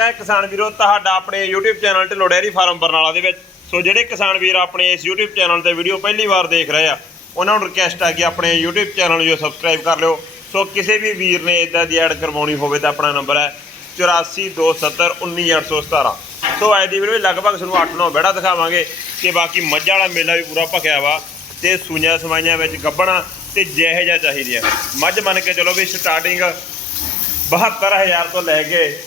ਹੈ ਕਿਸਾਨ ਵੀਰੋ, ਤੁਹਾਡਾ ਆਪਣੇ YouTube channel Dhillon dairy farm Barnala ਦੇ ਵਿੱਚ। ਸੋ ਜਿਹੜੇ ਕਿਸਾਨ ਵੀਰ ਆਪਣੇ ਇਸ YouTube ਚੈਨਲ ਤੇ ਵੀਡੀਓ ਪਹਿਲੀ ਵਾਰ ਦੇਖ ਰਹੇ ਆ, ਉਹਨਾਂ ਨੂੰ ਰਿਕਵੈਸਟ ਆ ਕਿ ਆਪਣੇ YouTube ਚੈਨਲ ਨੂੰ ਜੋ ਸਬਸਕ੍ਰਾਈਬ ਕਰ ਲਿਓ। ਸੋ ਕਿਸੇ ਵੀ ਵੀਰ ਨੇ ਇਦਾਂ ਦੀ ਐਡ ਕਰਵਾਉਣੀ ਹੋਵੇ ਤਾਂ ਆਪਣਾ ਨੰਬਰ ਹੈ 8427191817 ਸੋ ਅੱਜ ਦੀ ਵੀਡੀਓ ਵਿੱਚ ਲਗਭਗ ਤੁਹਾਨੂੰ 8-9 ਬੈੜਾ ਦਿਖਾਵਾਂਗੇ ਤੇ ਬਾਕੀ ਮੱਝਾਂ ਵਾਲਾ ਮੇਲਾ ਵੀ ਪੂਰਾ ਭਖਿਆ ਵਾ ਤੇ ਸੂਈਆਂ ਸਮਾਈਆਂ ਵਿੱਚ ਗੱਬਣਾ ਤੇ ਜਿਹੇ ਜਿਹਾ ਚਾਹੀਦੀ ਆ ਮੱਝ ਮੰਨ ਕੇ ਚਲੋ ਵੀ ਸਟਾਰਟਿੰਗ 72000 ਤੋਂ ਲੈ ਕੇ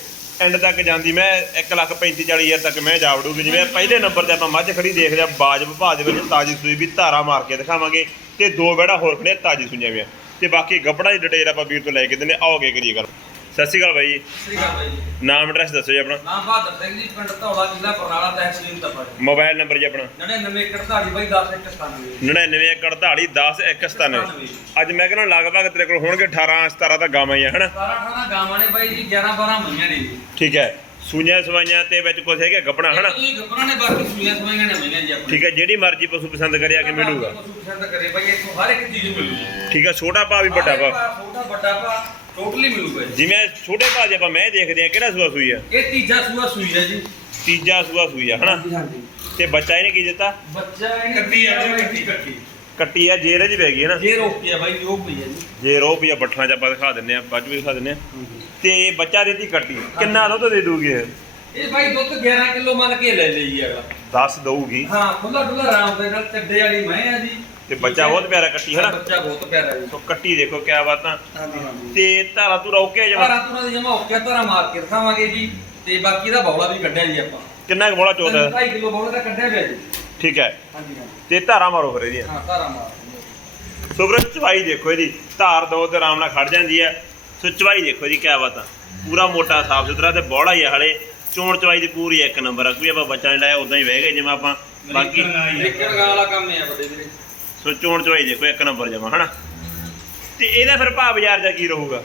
ਐਂਡ ਤੱਕ ਜਾਂਦੀ। ਮੈਂ 1 ਲੱਖ 35 40 ਹਜ਼ਾਰ ਤੱਕ ਮੈਂ ਜਾ ਵੜੂਗੀ ਜਿਵੇਂ ਪਹਿਲੇ ਨੰਬਰ ਤੇ ਆਪਾਂ ਮੱਝ ਖੜੀ ਦੇਖਦੇ ਆ ਬਾਜ ਵਿਭਾਗ ਦੇ ਵਿੱਚ ਤਾਜੀ ਸੂਈ ਵੀ ਧਾਰਾ ਮਾਰ ਕੇ ਦਿਖਾਵਾਂਗੇ। ਤੇ ਦੋ ਬੈੜਾ ਹੋਰ ਖੜੇ ਤਾਜੀ ਸੂਈਆਂ ਵੀ ਆ। ਤੇ ਬਾਕੀ ਗੱਬੜਾ ਦੀ ਡਿਟੇਲ ਆਪਾਂ ਵੀਰ ਤੋਂ ਲੈ ਕੇ ਦਿੰਦੇ ਆਓਗੇ ਕਰੀਏ ਗੱਲ। ਸਤਿ ਸ਼੍ਰੀ ਅਕਾਲ ਬਾਈ ਜੀ। ਸ੍ਰੀ ਅਕਾਲ ਬਾਈ ਜੀ। ਨਾਮ ਐਡਰੈਸ ਦੱਸੋ ਜੀ ਆਪਣਾ। ਨਾਮ ਬਹਾਦਰ ਸਿੰਘ ਜੀ ਪਿੰਡ ਧੌਲਾ ਜ਼ਿਲ੍ਹਾ ਬਰਨਾਲਾ ਤਹਿਸੀਲ ਤਪਾ ਮੋਬਾਈਲ ਨੰਬਰ ਜੀ ਆਪਣਾ। 99 41 ਬਾਈ 10 197 99 10 197 ਅੱਜ ਮੈਂ ਕਹਿੰਦਾ ਲਗਭਗ ਤੇਰੇ ਕੋਲ ਹੋਣਗੇ 18 17 ਤਾਂ ਗਾਵਾਂ ਹੀ ਆ ਹਨਾ? 12 18 ਗਾਵਾਂ ਨੇ ਬਾਈ ਜੀ 11 12 ਮਈਆਂ ਨੇ ਜੀ। ਠੀਕ ਹੈ। ਸੂਈਆਂ ਸਵਾਈਆਂ ਤੇ ਵਿੱਚ ਕੁਝ ਹੈਗਾ ਗੱਬਣਾ ਹਨਾ? ਤੁਸੀਂ ਗੱਪਰਾਂ ਨੇ ਬਾਕੀ ਸੂਈਆਂ ਸਵਾਈਆਂ ਨੇ ਮਈਆਂ ਜੀ ਆਪਣੀ ਠੀਕ ਹੈ ਜਿਹੜੀ ਮਰਜ਼ੀ ਪਸ਼ੂ ਪਸੰਦ ਕਰਿਆ ਕਿ ਮਿਲੂਗਾ। ਪਸ਼ੂ ਪਸੰਦ ਕਰੇ ਬਾਈ ਇੱਥੋਂ ਹਰ ਇੱਕ ਚੀਜ਼ ਮਿਲੂਗੀ। ਠੀਕ ਹੈ ਛੋਟਾ ਭਾ ਵੀ ਵੱਡਾ ਭਾ ਛੋਟਾ ਵੱਡਾ ਭਾ ਟੋਟਲੀ ਮਿਲੂਗਾ ਜੀ। ਜਿਵੇਂ ਛੋਟੇ ਭਾ ਜੇ ਆਪਾਂ ਮੈਂ ਦੇਖਦੇ ਆ ਕਿਹੜਾ ਸੂਆ ਸੂਈ ਆ? ਇਹ ਤੀਜਾ ਸੂਆ ਸੂਈ ਹੈ ਜੀ। ਤੀਜਾ ਸੂਆ ਸੂਈ ਆ ਹਨਾ? ਹਾਂਜੀ ਤੇ ਬੱਚਾ ਇਹਨੇ ਕੀ ਦਿੱਤਾ? ਬੱਚਾ ਇਹਨੇ ਕੱਟੀ ਆ ਜੀ ਕੱਟੀ ਕੱਟੀ ਕੱਟੀ ਆ ਜੇਰੇ ਦੀ ਪੈ ਗਈ ਹੈ ਨਾ? ਜੇ ਰੋਕੀ ਆ ਬਾਈ ਜੋ ਪਈ ਹੈ ਜੀ। ਜੇ ਰੋ ਪਈਆ ਬੱਠਾਂ ਚ ਆਪਾਂ ਦਿਖਾ ਦਿੰਨੇ ਆ ਬੱਜ ਵੀ ਦਿਖਾ ਦਿੰਨੇ ਆ ਤੇ ਬੱਚਾ ਦੇਤੀ ਕੱਟੀ। ਕਿੰਨਾ ਦੁੱਧ ਦੇ ਦੂਗੀ ਇਹ? ਇਹ ਬਾਈ ਦੁੱਧ 11 ਕਿਲੋ ਮੰਨ ਕੇ ਲੈ ਲਈ ਅਗਲਾ। ਦੱਸ ਦਊਗੀ। ਹਾਂ ਖੁੱਲਾ ਡੁੱਲਾ ਆਰਾਮ ਦੇ ਨਾਲ ਚੱਡੇ ਵਾਲੀ ਮੈਂ ਆ ਜੀ। ਤੇ ਬੱਚਾ ਬਹੁਤ ਪਿਆਰਾ ਕੱਟੀ ਹੈ ਨਾ ਬੱਚਾ ਬਹੁਤ ਪਿਆਰਾ ਜੀ। ਸੋ ਕੱਟੀ ਦੇਖੋ ਕਿਆ ਬਾਤਾਂ ਹਾਂਜੀ ਹਾਂਜੀ। ਤੇ ਧਾਰਾ ਤੂੰ ਰੋਕਿਆ ਜਮਾ? ਧਾਰਾ ਤੁਰਾ ਦੀ ਜਮਾ ਓਕੇ ਧਾਰਾ ਮਾਰ ਕੇ ਦਿਖਾਵਾਂਗੇ ਜੀ। ਤੇ ਬਾਕੀ ਦਾ ਬੌਲਾ ਵੀ ਕੱਢਿਆ ਜੀ ਆਪਾਂ। ਕਿੰਨਾ ਕੁ ਬੋਲਾ ਚੋਦਾ 2.5 ਕਿਲੋ ਬੌਲਾ ਦਾ ਕੱਢਿਆ ਪਿਆ ਜੀ। ਠੀਕ ਹੈ। ਹਾਂਜੀ ਹਾਂਜੀ। ਤੇ ਧਾਰਾ ਮਾਰੋ ਫਿਰ ਇਹਦੀਆਂ। ਹਾਂ ਧਾਰਾ ਮਾਰ ਸੋ ਵੀਰੋ ਚਵਾਈ ਦੇਖੋ ਇਹਦੀ। ਧਾਰ ਦੋ ਤੇ ਆਰਾਮ ਨਾਲ ਖੜ ਜਾਂਦੀ ਹੈ। ਸੋ ਚਵਾਈ ਦੇਖੋ ਜੀ ਕਿਆ ਬਾਤਾਂ ਪੂਰਾ ਮੋਟਾ ਸਾਫ਼ ਸੁਥਰਾ ਤੇ ਬੋੜਾ ਹੀ ਆ ਹਲੇ। ਚੋਣ ਚਵਾਈ ਦੀ ਪੂਰੀ ਇੱਕ ਨੰਬਰ ਆ। ਕੋਈ ਆਪਾਂ ਬੱਚਾ ਨਹੀਂ ਲਾਇਆ ਉਦਾਂ ਹੀ ਬਹਿ ਗਏ ਜਿਵੇਂ ਆਪਾਂ। ਬਾਕੀ ਦੇਖਣ ਵਾਲਾ ਕੰਮ ਹੈ ਵੱਡੇ ਵੀਰੇ। ਸੋ ਚੋਣ ਚਵਾਈ ਦੇਖੋ ਇੱਕ ਨੰਬਰ ਜਮਾ ਹਨਾ? ਤੇ ਇਹਦਾ ਫਿਰ ਭਾਅ ਬਾਜ਼ਾਰ ਦਾ ਕੀ ਰਹੂਗਾ?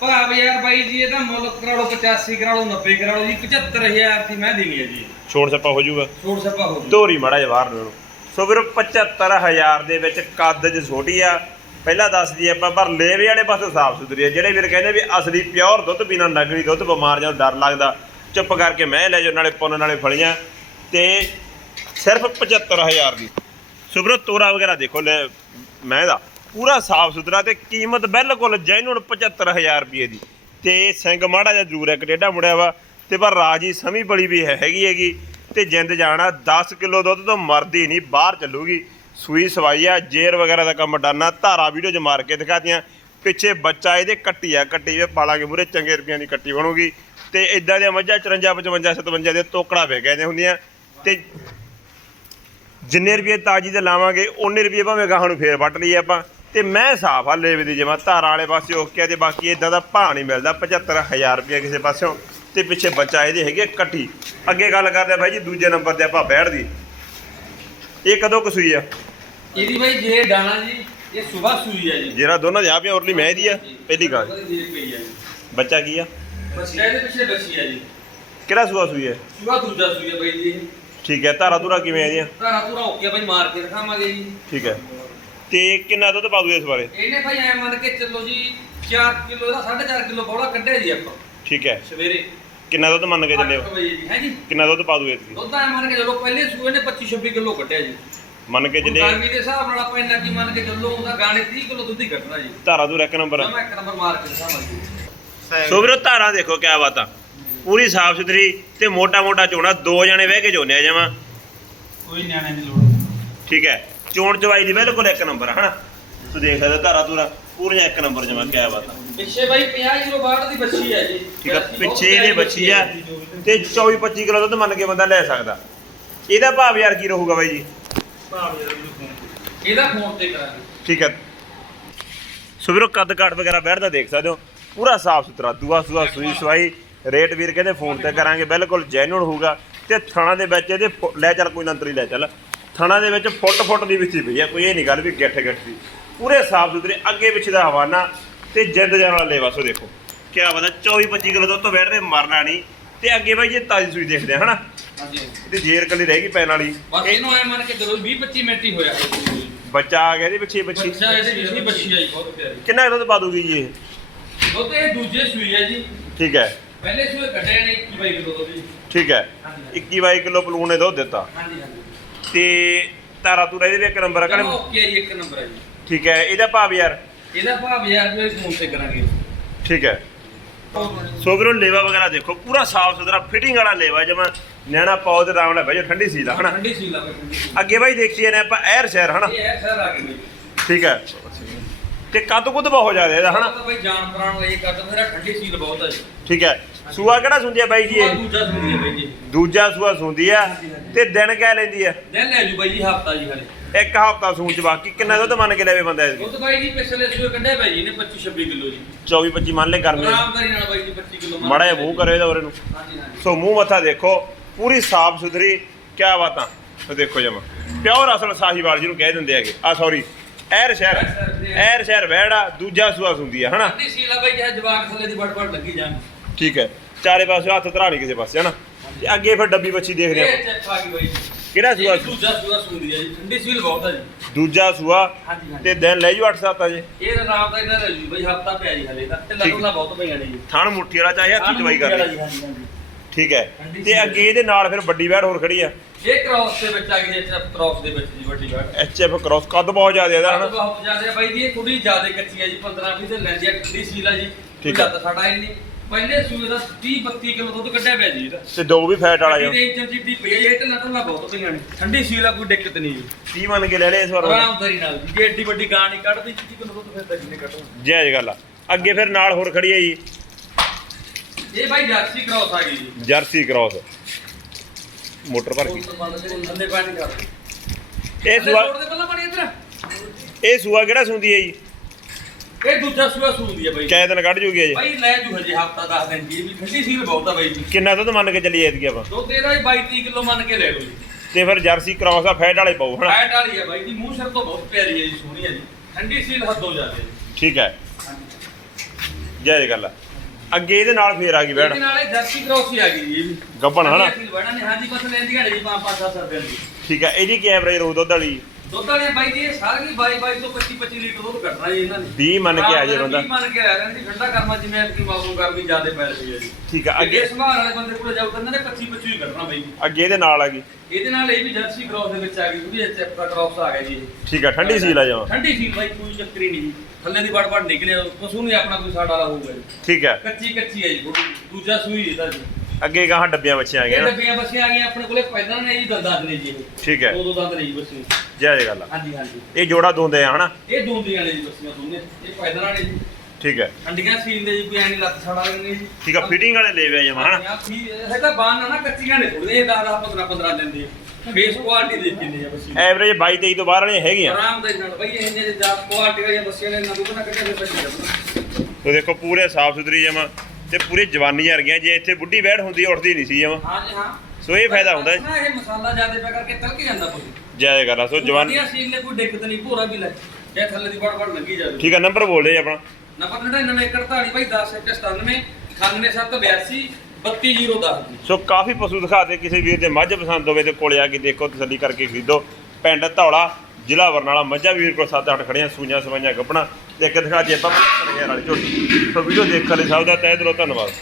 ਭਾਵ ਯਾਰ ਬਾਈ ਜੀ ਇਹਦਾ ਮੁੱਲ ਕਰਾ ਲਓ 85 ਕਰਾ ਲਓ 90 ਕਰਾ ਲਓ ਜੀ 75000 ਦੀ ਮੈਂ ਦੇਣੀ ਹੈ ਜੀ। ਛੋੜ ਸੱਪਾ ਹੋ ਜਾਊਗਾ। ਛੋੜ ਸੱਪਾ ਹੋ ਜੂ ਧੋਰੀ ਮਾੜਾ ਜਿਹਾ ਬਾਹਰ ਨੂੰ ਸੋ ਵੀਰੋ 75000 ਦੇ ਵਿੱਚ ਕੱਦ 'ਚ ਛੋਟੀ ਆ। ਪਹਿਲਾਂ ਦੱਸਦੀ ਆਪਾਂ ਪਰ ਲੇਵੇ ਵਾਲੇ ਪਾਸੋਂ ਸਾਫ਼ ਸੁਥਰੀ ਆ। ਜਿਹੜੇ ਵੀਰ ਕਹਿੰਦੇ ਵੀ ਅਸਲੀ ਪਿਓਰ ਦੁੱਧ ਪੀਣਾ ਨਕਲੀ ਦੁੱਧ ਬਿਮਾਰ ਜਾਂ ਡਰ ਲੱਗਦਾ ਚੁੱਪ ਕਰਕੇ ਮੈਂ ਲੈ ਜਾਓ ਨਾਲੇ ਪੁੰਨ ਨਾਲੇ ਫਲੀਆਂ। ਤੇ ਸਿਰਫ 75000 ਦੀ। ਸੋ ਤੋਰਾ ਵਗੈਰਾ ਦੇਖੋ, ਲੈ, ਮੈਂ ਦਾ ਪੂਰਾ ਸਾਫ਼ ਸੁਥਰਾ ਤੇ ਕੀਮਤ ਬਿਲਕੁਲ ਜੈਨੂਨ 75000 ਰੁਪਏ ਦੀ। ਤੇ ਸਿੰਘ ਮਾੜਾ ਜਿਹਾ ਜ਼ਰੂਰ ਹੈ ਇੱਕ ਟੇਢਾ ਮੁੜਿਆ ਵਾ, ਤੇ ਪਰ ਰਾਜੀ ਸਮੀ ਬੜੀ ਵੀ ਹੈਗੀ ਹੈਗੀ। ਤੇ ਜਿੰਦ ਜਾਣਾ 10 ਕਿਲੋ ਦੁੱਧ ਤੋਂ ਮਰਦੀ ਨਹੀਂ, ਬਾਹਰ ਚੱਲੂਗੀ। ਸੂਈ ਸਵਾਈ ਆ, ਜੇਰ ਵਗੈਰਾ ਦਾ ਕੰਮ ਡਾਨਾ ਧਾਰਾ ਵੀਡੀਓ 'ਚ ਮਾਰ ਕੇ ਦਿਖਾਤੀਆਂ। ਪਿੱਛੇ ਬੱਚਾ ਇਹਦੇ ਕੱਟੀ ਆ, ਕੱਟੀ ਵੇ ਪਾਲਾਂਗੇ ਮੂਰੇ ਚੰਗੇ ਰੁਪਈਆਂ ਦੀ ਕੱਟੀ ਬਣੂਗੀ। ਤੇ ਇਦਾਂ ਦੀਆਂ ਮੱਝਾਂ 54 55 57 ਦੇ ਤੋਕੜਾ ਵੇ ਕਹਿੰਦੇ ਹੁੰਦੀਆਂ। ਤੇ ਜਿੰਨੇ ਰੁਪਏ ਤਾਜੀ ਤੇ ਲਾਵਾਂਗੇ ਉਹਨੇ ਰੁਪਏ ਭਾਵੇਂ ਗਾਹਾਂ ਨੂੰ ਫੇਰ ਵੱਟ ਲਈਏ ਆਪਾਂ। ਤੇ ਮੈਂ ਸਾਫ਼ ਆ ਲੇਵੇ ਦੀ ਜਮਾ ਧਾਰਾਂ ਵਾਲੇ ਪਾਸੇ ਓਕੇ ਆ ਤੇ ਬਾਕੀ ਇਦਾਂ ਦਾ ਭਾਅ ਨਹੀਂ ਮਿਲਦਾ 75000 ਰੁਪਏ ਕਿਸੇ ਪਾਸਿਓਂ। ਤੇ ਪਿੱਛੇ ਬੱਚਾ ਇਹਦੇ ਹੈਗੇ ਕੱਟੀ ਅੱਗੇ ਗੱਲ ਕਰਦੇ ਆ ਬਾਈ ਜੀ ਦੂਜੇ ਨੰਬਰ ਤੇ ਆਪਾਂ ਬੈਠ ਦੀ। ਇਹ ਕਦੋਂ ਕਸੂਈ ਆ? ਇਹਦੀ ਬਾਈ ਜੇ ਡਾਣਾ ਜੀ ਇਹ ਸਵੇਰ ਸੂਈ ਹੈ ਜੀ। ਜਿਹੜਾ ਦੋਨਾਂ ਦੇ ਆ ਪਿਆ ਉਰਲੀ ਮੈਂ ਦੀ ਆ ਪਹਿਲੀ ਗੱਲ। ਬੱਚਾ ਕੀ ਆ? ਬੱਚਾ ਇਹਦੇ ਪਿੱਛੇ ਬੱਚੀ ਹੈ ਜੀ। ਕਿਹੜਾ ਸੂਆ ਸੂਈ ਹੈ ਸੂਆ ਦੂਜਾ ਸੂਈ ਹੈ ਬਾਈ ਜੀ। ਠੀਕ ਹੈ ਧਾਰਾ ਧੂਰਾ ਕਿਵੇਂ ਆ ਇਹਦੀਆਂ? ਧਾਰਾ ਧੂਰਾ ਓਕੇ ਬਾਈ ਮਾਰ ਕੇ ਦਿਖਾਵਾਂਗੇ ਜੀ। ਠੀਕ ਹੈ। ਤੇ ਕਿੰਨਾ ਦੁੱਧ ਪਾ ਦੂ ਇਸ ਬਾਰੇ? ਇਹਨੇ ਭਾਈ ਐ ਮੰਨ ਕੇ ਚੱਲੋ ਜੀ 4 ਕਿਲੋ ਦਾ 4.5 ਕਿਲੋ ਬੌਲਾ ਕੱਢਿਆ ਜੀ ਆਪਾਂ। ਠੀਕ ਹੈ। ਸਵੇਰੇ। ਕਿੰਨਾ ਦੁੱਧ ਮੰਨ ਕੇ ਚੱਲਿਓ 8 ਵਜੇ ਜੀ ਹੈ ਜੀ। ਕਿੰਨਾ ਦੁੱਧ ਪਾ ਦੂ ਇਸ ਦੁੱਧ ਐ ਮੰਨ ਕੇ ਚੱਲੋ ਪਹਿਲੇ ਸੂਏ ਨੇ 25 26 ਕਿਲੋ ਕੱਢਿਆ ਜੀ। ਮੰਨ ਕੇ ਚੱਲੇ ਗਰਮੀ ਦੇ ਹਿਸਾਬ ਨਾਲ ਆਪਾਂ ਇੰਨਾ ਕੀ ਮੰਨ ਕੇ ਚੱਲੋ ਉਹਦਾ ਗਾਣੇ 30 ਕਿਲੋ ਦੁੱਧ ਹੀ ਕੱਢਣਾ ਜੀ। ਧਾਰਾ ਧੂਰਾ ਇੱਕ ਨੰਬਰ ਆ। ਮੈਂ ਇੱਕ ਨੰਬਰ ਮਾਰ ਕੇ ਦਿਖਾਵਾਂਗੇ ਜੀ। ਸੋ ਵੀਰੋ ਧਾਰਾਂ ਦੇਖੋ ਕਿਆ ਬਾਤਾਂ। ਪੂਰੀ ਸਾਫ਼ ਸੁਥਰੀ ਤੇ ਮੋਟਾ ਮੋਟਾ ਚੋਣਾ ਦੋ ਜਣੇ ਬਹਿ ਕੇ ਚੋਨੇ ਆ ਜਾਵਾਂ। ਕੋਈ ਨਿਆਣੇ ਦੀ ਲੋੜ ਨਹੀਂ। ਠੀਕ ਹੈ। ਚੋਣ ਚਵਾਈ ਦੀ ਬਿਲਕੁਲ ਇੱਕ ਨੰਬਰ ਹਨਾ? ਤੂੰ ਦੇਖ ਸਕਦਾ ਧਾਰਾ ਧੂਰਾ ਪੂਰੀਆਂ ਇੱਕ ਨੰਬਰ ਜਮਾ ਕਿਆ ਬਾਤਾਂ ਪਿੱਛੇ ਬਾਈ 50 ਕਿਲੋ ਬਾੜ ਦੀ ਬੱਚੀ ਹੈ ਜੀ। ਠੀਕ ਆ ਪਿੱਛੇ ਇਹਦੇ ਬੱਚੀ ਆ ਤੇ 24 25 ਕਿਲੋ ਦੁੱਧ ਮੰਨ ਕੇ ਬੰਦਾ ਲੈ ਸਕਦਾ। ਇਹਦਾ ਭਾਵ ਯਾਰ ਕੀ ਰਹੂਗਾ ਬਾਈ ਜੀ? ਇਹਦਾ ਫੋਨ ਤੇ ਕਰਾਂਗੇ। ਠੀਕ ਹੈ ਸੋ ਵੀਰੋ ਕੱਦ ਕਾਠ ਵਗੈਰਾ ਬੈਠਦਾ ਦੇਖ ਸਕਦੇ ਹੋ। ਪੂਰਾ ਸਾਫ਼ ਸੁਥਰਾ ਦੂਆ ਸੂਆ ਸੂਈ ਸਵਾਈ ਰੇਟ ਵੀਰ ਕਹਿੰਦੇ ਫੋਨ ਤੇ ਕਰਾਂਗੇ ਬਿਲਕੁਲ ਜੈਨੂਨ ਹੋਊਗਾ। ਤੇ ਥਣਾ ਦੇ ਵਿੱਚ ਇਹਦੇ ਫੁ- ਲੈ ਚੱਲ ਕੋਈ ਨਾ ਅੰਤਰੀ ਲੈ ਚੱਲ। ਥਣਾ ਦੇ ਵਿੱਚ ਫੁੱਟ ਫੁੱਟ ਦੀ ਵਿੱਚੀ ਪਈ ਆ ਕੋਈ ਇਹ ਨਹੀਂ ਗੱਲ ਵੀ ਗਿੱਠ ਗਿੱਠ ਦੀ। ਪੂਰੇ ਸਾਫ਼ ਸੁਥਰੇ ਅੱਗੇ ਪਿੱਛੇ ਦਾ ਹਵਾਨਾ ਤੇ ਜਿੰਦ ਜਾਨ ਵਾਲਾ ਲੇਵਾ ਸੋ ਦੇਖੋ। ਕਿਆ ਪਤਾ 24 25 ਕਿਲੋ ਤੋਂ ਬੈਠਦੇ ਮਰਨਾ ਨਹੀਂ। ਤੇ ਅੱਗੇ ਬਾਈ ਜੇ ਤਾਜੀ ਸੂਈ ਦੇਖਦੇ ਆ ਹਨਾ? ਹਾਂਜੀ। ਤੇ ਜੇਰ ਕੱਲੀ ਰਹਿ ਗਈ ਪੈਣ ਵਾਲੀ। ਬਸ ਇਹਨੂੰ ਐ ਮੰਨ ਕੇ ਚਲੋ 20 25 ਮਿੰਟ ਹੀ ਹੋਇਆ। ਬੱਚਾ ਆ ਗਿਆ ਇਹਦੇ ਪਿੱਛੇ ਪਿੱਛੇ। ਬੱਚਾ ਇਹਦੇ ਵਿੱਚ ਬੱਚੀ ਆਈ ਬਹੁਤ ਪਿਆਰੀ। ਕਿੰਨਾ ਕੁ ਦੁੱਧ ਪਾ ਦੂਗੀ ਜੀ ਇਹ? ਦੁੱਧ ਇਹ ਦੂਜੇ ਸੂਈ ਹੈ ਜੀ। ਠੀਕ ਹੈ। ਪਹਿਲੇ ਸੂਏ ਕੱਢੇ ਨੇ 21 ਬਾਈ ਕਿਲੋ ਤੋਂ ਜੀ। ਠੀਕ ਹੈ। ਹਾਂਜੀ 21 22 ਕਿਲੋ ਪਲੂਣ ਨੇ ਦੁੱਧ ਦਿੱਤਾ। ਹਾਂਜੀ ਹਾਂਜੀ। ਤੇ ਤਾਰਾ ਤੂਰਾ ਇਹਦੇ ਵੀ ਇੱਕ ਨੰਬਰ ਆ ਚਲੋ ਓਕੇ ਜੀ ਇੱਕ ਨੰਬਰ ਹੈ ਜੀ। ਠੀਕ ਹੈ ਇਹਦਾ ਭਾਵ ਯਾਰ। ਇਹਦਾ ਭਾਅ ਬਾਜ਼ਾਰ ਦੇ ਫੋਨ ਤੇ ਕਰਾਂਗੇ। ਠੀਕ ਹੈ। ਸੋ ਵੀਰੋ ਲੇਵਾ ਵਗੈਰਾ ਦੇਖੋ ਪੂਰਾ ਸਾਫ਼ ਸੁਥਰਾ ਫਿਟਿੰਗ ਵਾਲਾ ਲੇਵਾ ਜਮਾ ਨਿਆਣਾ ਪਾਉ ਤੇ ਆਰਾਮ ਨਾਲ ਬਹਿ ਠੰਡੀ ਸੀ ਦਾ ਹਨਾ? ਠੰਡੀ ਸੀ ਲਾ। ਅੱਗੇ ਬਾਈ ਦੇਖੀਏ ਨੇ ਆਪਾਂ ਐਰ ਸ਼ਹਿਰ ਹਨਾ? ਇਹ ਹੈ ਸਰ ਆ ਗਈ ਠੀਕ ਹੈ। ਤੇ ਕੱਦ ਕੁੱਦ ਬਹੁਤ ਜ਼ਿਆਦਾ ਇਹਦਾ ਹਨਾ? ਬਈ ਜਾਨ ਪ੍ਰਾਣ ਲਈ ਕਰਦਾ ਮੇਰਾ ਠੰਡੀ ਸੀਲ ਬਹੁਤ ਹੈ ਜੀ। ਠੀਕ ਹੈ। ਸੂਆ ਕਿਹੜਾ ਸੁੰਦੀ ਆ ਬਾਈ ਜੀ ਇਹ? ਇਹ ਦੂਜਾ ਸੁਣੀ ਹੈ ਬਾਈ ਜੀ। ਦੂਜਾ ਸੂਆ ਸੁੰਦੀ ਆ ਤੇ ਦਿਨ ਕਹਿ ਲੈਂਦੀ ਆ? ਦਿਨ ਲੈ ਜੂ ਬਾਈ ਜੀ ਹਫਤਾ ਜੀ ਹਲੇ। ਇੱਕ ਹਫਤਾ ਸੂਣ ਚ ਬਾਕੀ ਕਿੰਨਾ ਦੁੱਧ ਮੰਨ ਕੇ ਲੈਵੇ ਬੰਦਾ ਇਸ ਦੁੱਧ ਬਾਈ ਜੀ ਪਿਛਲੇ ਸੂਏ ਕੱਢਿਆ ਬਾਈ ਜੀ ਨੇ 25 26 ਕਿਲੋ ਜੀ। 24 25 ਮੰਨ ਲੈ ਗਰਮੀ ਆਰਾਮਦਾਰੀ ਨਾਲ ਬਾਈ ਜੀ 25 ਕਿਲੋ ਮੜਾ ਜਿਹਾ ਮੂੰਹ ਕਰਿਓ ਇਹਦਾ ਉਰੇ ਨੂੰ। ਹਾਂਜੀ ਹਾਂਜੀ। ਸੋ ਮੂੰਹ ਮੱਥਾ ਦੇਖੋ ਪੂਰੀ ਸਾਫ਼ ਸੁਥਰੀ ਕਿਆ ਬਾਤਾਂ। ਦੇਖੋ ਜਮਾ। ਪਿਓਰ ਅਸਲ ਸਾਹੀਵਾਲ ਜਿਹਨੂੰ ਕਹਿ ਦਿੰਦੇ ਹੈਗੇ। ਆ ਸੌਰੀ ਐਰ ਸ਼ਹਿਰ ਐਰ ਸ਼ਹਿਰ ਵਹਿੜਾ ਦੂਜਾ ਸੂਆ ਸੁੰਦੀ ਆ ਹਨਾ? ਠੰਡੀ ਸੀਲ ਆ ਬਾਈ ਜੀ ਜਵਾਕ ਥੱਲੇ ਦੀ ਵੜ ਵੜ ਲੱਗੀ ਜਾਣ। ਠੀਕ ਹੈ। ਚਾਰੇ ਪਾਸੇ ਹੱਥ ਧਰਾ ਨਹੀਂ ਕਿਸੇ ਪਾਸੇ ਹਨਾ? ਤੇ ਅੱਗੇ ਫਿਰ ਡੱਬੀ ਬੱਚੀ ਦੇਖਦੇ ਇਹ ਆਪਾਂ ਚੈੱਕ ਆ ਗਈ ਬਾਈ ਜੀ। ਕਿਹੜਾ ਸੂਆ ਇਹ ਦੂਜਾ ਸੂਆ ਸੁਣਦੀ ਹੈ ਜੀ। ਠੰਡੀ ਸੀਲ ਬਹੁਤ ਹੈ ਜੀ। ਦੂਜਾ ਸੂਆ ਹਾਂਜੀ ਹਾਂਜੀ। ਤੇ ਦਿਨ ਲੈ ਜੂ 8-7 ਅਜੇ ਇਹ ਆਰਾਮਦਾਰੀ ਨਾਲ ਲੈ ਜੂ ਬਾਈ ਹਫਤਾ ਪਿਆ ਜੀ ਹਲੇ ਤਾਂ ਤੇ ਲੱਗਣਾ ਬਹੁਤ ਪਈਆਂ ਨੇ ਜੀ। ਥਣ ਮੁੱਠੀ ਵਾਲਾ ਚਾਹੇ ਹੱਥੀ ਚਵਾਈ ਕਰ ਲਈ ਹਾਂਜੀ ਹਾਂਜੀ। ਠੀਕ ਹੈ। ਤੇ ਅੱਗੇ ਇਹਦੇ ਨਾਲ ਫਿਰ ਵੱਡੀ ਵੈੜ ਹੋਰ ਖੜੀ ਆ। ਇਹ ਕ੍ਰਾਸ ਦੇ ਵਿੱਚ ਆ ਗਈ ਇਹ ਕ੍ਰਾਸ ਦੇ ਵਿੱਚ ਜੀ ਵੱਡੀ ਬਾਤ ਐਚਐਫ ਕ੍ਰੋਸ ਕੱਦ ਬਹੁਤ ਜ਼ਿਆਦਾ ਇਹਦਾ ਹਨਾ। ਬਹੁਤ ਜ਼ਿਆਦਾ ਹੈ ਬਾਈ ਜੀ ਇਹ ਥੋੜੀ ਜ਼ਿਆਦਾ ਕੱਚੀ ਹੈ ਜੀ 15 20 ਤੇ ਲੈਂਦੀ ਹੈ ਠੰਡੀ ਸੀਲ ਆ ਜੀ। ਠੀਕ ਹੈ। ਸਾਡਾ ਇਹ ਨਹੀਂ। ਪਹਿਲੇ ਸੂਏ ਦਾ 30 32 ਕਿਲੋ ਦੁੱਧ ਕੱਢਿਆ ਪਿਆ ਜੀ ਇਹਦਾ। ਤੇ ਦੋ ਵੀ ਫੈਟ ਵਾਲਾ ਜੋ ਦੇ ਇੰਜਨ ਦੀ ਢੀ ਪਈ ਹੈ ਇਹ ਢਿੱਲਾਂ ਢਿੱਲਾਂ ਬਹੁਤ ਪਈਆਂ ਨੇ। ਠੰਡੀ ਸੀਲ ਆ ਕੋਈ ਦਿੱਕਤ ਨਹੀਂ ਜੀ। 30 ਮੰਨ ਕੇ ਲੈ ਲੈ ਇਸ ਵਾਰ ਆਰਾਮਦਾਰੀ ਨਾਲ ਜੀ ਜੇ ਏਡੀ ਵੱਡੀ ਗਾਂ ਨਹੀਂ ਕੱਢਦੀ 30 ਕਿਲੋ ਦੁੱਧ ਫਿਰ ਤਾਂ ਕਿੰਨੇ ਕੱਢੋ ਜਾਇਜ਼ ਗੱਲ ਆ। ਅੱਗੇ ਫਿਰ ਨਾਲ ਹੋਰ ਖੜੀ ਆ ਜੀ। ਇਹ ਜਰਸੀ ਕ੍ਰਾਸ ਆ ਗਈ ਜੀ। ਜਰਸੀ ਕ੍ਰੋਸ ਮੋਟਰ ਭਰ ਗਈ। ਦੇ ਥੱਲੇ ਪਾਣੀ ਕਰ ਇਹ ਸੂਆ ਦੇ ਪਹਿਲਾਂ ਪਾਣੀ ਇੱਧਰ। ਇਹ ਸੂਆ ਕਿਹੜਾ ਸੁੰਦੀ ਹੈ ਜੀ? ਇਹ ਦੂਜਾ ਸੂਆ ਸੂਦੀ ਹੈ ਬਾਈ ਕਿੰਨੇ ਦਿਨ ਕੱਢ ਜੂਗੀ ਅਜੇ ਬਾਈ ਲੈ ਜੂ ਹਜੇ ਹਫਤਾ 10 ਦਿਨ ਜੀ ਵੀ ਠੰਡੀ ਸੀਲ ਬਹੁਤ ਆ ਬਾਈ ਜੀ। ਕਿੰਨਾ ਦੁੱਧ ਮੰਨ ਕੇ ਚੱਲੀਏ ਐਤਕੀ ਆਪਾਂ? ਦੁੱਧ ਇਹਦਾ ਹੀ 22 30 ਕਿਲੋ ਮੰਨ ਕੇ ਲੈ ਲਓ ਜੀ। ਤੇ ਫਿਰ ਜਰਸੀ ਕ੍ਰੋਸ ਆ ਫੈਟ ਵਾਲੇ ਪਾਉ ਹਨਾ? ਫੈਟ ਵਾਲੀ ਹੈ ਬਾਈ ਜੀ। ਮੂੰਹ ਸਿਰ ਤੋਂ ਬਹੁਤ ਪਿਆਰੀ ਹੈ ਜੀ ਸੋਹਣੀ ਹੈ ਜੀ। ਠੰਡੀ ਸੀਲ ਹੱਦੋਂ ਜਾਂਦੇ ਜੀ। ਠੀਕ ਹੈ। ਜਾਇਜ਼ ਗੱਲ ਆ। ਅੱਗੇ ਇਹਦੇ ਨਾਲ ਫੇਰ ਆ ਗਈ ਇਹਦੇ ਨਾਲ ਇਹ ਜਰਸੀ ਕ੍ਰੋਸ ਹੀ ਆ ਗਈ ਜੀ। ਇਹ ਵੀ ਗੱਬਣ ਹਨਾ ਅਸੀਂ ਵੜਾ ਨੇ ਹਾਂਜੀ ਬਸ ਲੈਂਦੀਆਂ ਨੇ ਜੀ 5-5 7 ਦਿਨ ਦੀ। ਠੀਕ ਹੈ ਇਹਦੀ ਕੀ ਐਵਰੇਜ ਰਹੂ ਦੁੱਧ ਵਾਲੀ? ਦੁੱਧ ਵਾਲੀਆਂ ਬਾਈ ਜੀ ਇਹ ਸਾਰੀਆਂ 22 22 ਤੋਂ 25 25 ਲੀਟਰ ਦੁੱਧ ਕੱਢਣਾ ਜੀ ਇਹਨਾਂ ਨੇ। 20 ਮੰਨ ਕੇ ਆ ਜੇ ਬੰਦਾ। 20 ਮੰਨ ਕੇ ਆ ਜਾਂਦੀ ਠੰਡਾ ਕਰਮਾ ਜਿਵੇਂ ਐਤਕੀ ਮੌਸਮ ਗਰਮੀ ਜ਼ਿਆਦੇ ਪੈ ਰਹੀ ਹੈ ਜੀ। ਠੀਕ ਹੈ ਅੱਗੇ ਸੰਭਾਲ ਵਾਲੇ ਬੰਦੇ ਕੋਲੇ ਜਾਊ ਤਾਂ ਇਹਨਾਂ ਨੇ 25 25 ਹੀ ਕੱਢਣਾ ਬਾਈ ਜੀ। ਅੱਗੇ ਇਹਦੇ ਨਾਲ ਆ ਗਈ। ਇਹਦੇ ਨਾਲ ਇਹ ਵੀ ਜਰਸੀ ਕ੍ਰੋਸ ਦੇ ਵਿੱਚ ਆ ਗਈ ਉਹਦੀ ਐਚਐਫ ਦਾ ਕ੍ਰੋਸ ਆ ਗਿਆ ਜੀ। ਠੀਕ ਹੈ ਠੰਡੀ ਸੀਲ ਆ ਜਾਵਾਂ ਠੰਡੀ ਸੀਲ ਬਾਈ ਕੋਈ ਚੱਕਰੀ ਨਹੀਂ ਜੀ। ਥੱਲੇ ਦੀ ਵੜ ਵੜ ਨਿਕਲੇ ਪਸ਼ੂ ਨਹੀਂ ਆਪਣਾ ਕੋਈ ਸਾਡਾ ਵਾਲਾ ਹੋਊਗਾ ਜੀ। ਠੀਕ ਹੈ ਕੱਚੀ ਕੱਚੀ ਹੈ ਜੀ। ਦੂਜਾ ਸੂਈ ਇਹਦਾ ਜੀ। ਅੱਗੇ ਗਾਹਾਂ ਡੱਬੀਆਂ ਬੱਚੀਆਂ ਆ ਇਹ ਗਈਆਂ ਨਾ? ਡੱਬੀਆਂ ਬੱਸੀਆਂ ਆ ਗਈਆਂ ਆਪਣੇ ਕੋਲੇ ਪੈਦਾਂ ਨੇ ਜੀ ਦੰਦਾਂ ਨੇ ਜੀ ਇਹ। ਠੀਕ ਹੈ। ਦੋ ਦੋ ਦੰਦ ਨੇ ਜੀ ਬੱਸੀ ਜਾਇਜ਼ ਗੱਲ ਆ। ਹਾਂਜੀ ਹਾਂਜੀ। ਇਹ ਜੋੜਾ ਦੋਂਦੇ ਆ ਹਨਾ? ਇਹ ਦੋਂਦੀਆਂ ਨੇ ਜੀ ਬੱਸੀਆਂ ਦੋਨੇ। ਇਹ ਪੈਦਾਂ ਨੇ ਜੀ। ਠੀਕ ਹੈ। ਠੰਡੀਆਂ ਸੀਲ ਦੇ ਜੀ ਕੋਈ ਐ ਨਹੀਂ ਲੱਤ ਛੜਾ ਲੈਣੇ ਜੀ। ਠੀਕ ਆ ਫਿਟਿੰਗ ਵਾਲੇ ਲੈ ਵੇ ਜਮਾ ਹਨਾ? ਹਾਂ ਫੀ ਇਹ ਤਾਂ ਬਾਨ ਨਾ ਕੱਚੀਆਂ ਨੇ ਥੋੜੀਆਂ ਇਹ 10 10 15 15 ਲੈਂਦੇ ਆ ਬੇਸ ਕੁਆਲਿਟੀ ਦੇ ਕਿੰਨੇ ਆ ਬੱਸੀ ਐਵਰੇਜ 22 23 ਤੋਂ ਬਾਹਰ ਵਾਲੀਆਂ ਹੈਗੀਆਂ। ਆਰਾਮ ਦੇ ਨਾਲ। ਬਈ ਇਹ ਜਿਹੜੇ ਜਾ ਕੁਆਲਿਟੀ ਵਾਲੀਆਂ ਬੱਸੀਆਂ ਨੇ ਨਾ ਦੁਕਾਨਾਂ ਕੱਢੇ ਤੇ ਸੱਚੀ ਤੋ ਦੇਖੋ ਪੂਰੇ ਸਾਫ਼ ਸੁਥਰੀ ਜਮਾ। ਤੇ ਪੂਰੀ ਜਵਾਨੀ ਵਰਗੀਆਂ ਜੇ ਇੱਥੇ ਬੁੱਢੀ ਬੈਠ ਹੁੰਦੀ ਉੱਠਦੀ ਨਹੀਂ ਸੀ ਜਮਾ। ਹਾਂ ਸੋ ਇਹ ਫਾਇਦਾ ਹੁੰਦਾ। ਨਾ ਇਹ ਮਸਾਲਾ ਜ਼ਿਆਦਾ ਪਿਆ ਕਰਕੇ ਤਲਕ ਜਾਂਦਾ ਜਾਇਜ਼ ਗੱਲ ਆ ਸੋ ਜਵਾਨ ਵਧੀਆ ਸੀਲ ਨੇ ਕੋਈ ਦਿੱਕਤ ਨਹੀਂ ਭੋਰਾ ਵੀ ਲੈ। ਜੇ ਥੱਲੇ ਦੀ ਵੜ ਵੜ ਲੱਗੀ ਜਾਵੇ। ਠੀਕ ਆ ਨੰਬਰ ਬੋਲ ਦੇ ਆਪਣਾ। ਨੰਬਰ 99 48 ਬਾਈ 10 97 98782 32010 ਜੀ ਸੋ ਕਾਫੀ ਪਸ਼ੂ ਦਿਖਾਤੇ ਕਿਸੇ ਵੀਰ ਦੇ ਮੱਝ ਪਸੰਦ ਹੋਵੇ ਤੇ ਕੋਲੇ ਆ ਕੇ ਦੇਖੋ ਤਸੱਲੀ ਕਰਕੇ ਖਰੀਦੋ। ਪਿੰਡ ਧੌਲਾ ਜ਼ਿਲ੍ਹਾ ਬਰਨਾਲਾ ਮੱਝਾਂ ਵੀਰ ਕੋਲ 7-8 ਖੜੀਆਂ ਸੂਈਆਂ ਸਵਾਈਆਂ ਗੱਪਣਾ। ਤੇ ਇੱਕ ਦਿਖਾ ਜੇ ਆਪਾਂ 75000 ਵਾਲੀ ਝੋਟੀ। ਸੋ ਵੀਡੀਓ ਦੇਖਣ ਲਈ ਸਭ ਦਾ ਤਹਿ ਦਿਲੋਂ ਧੰਨਵਾਦ।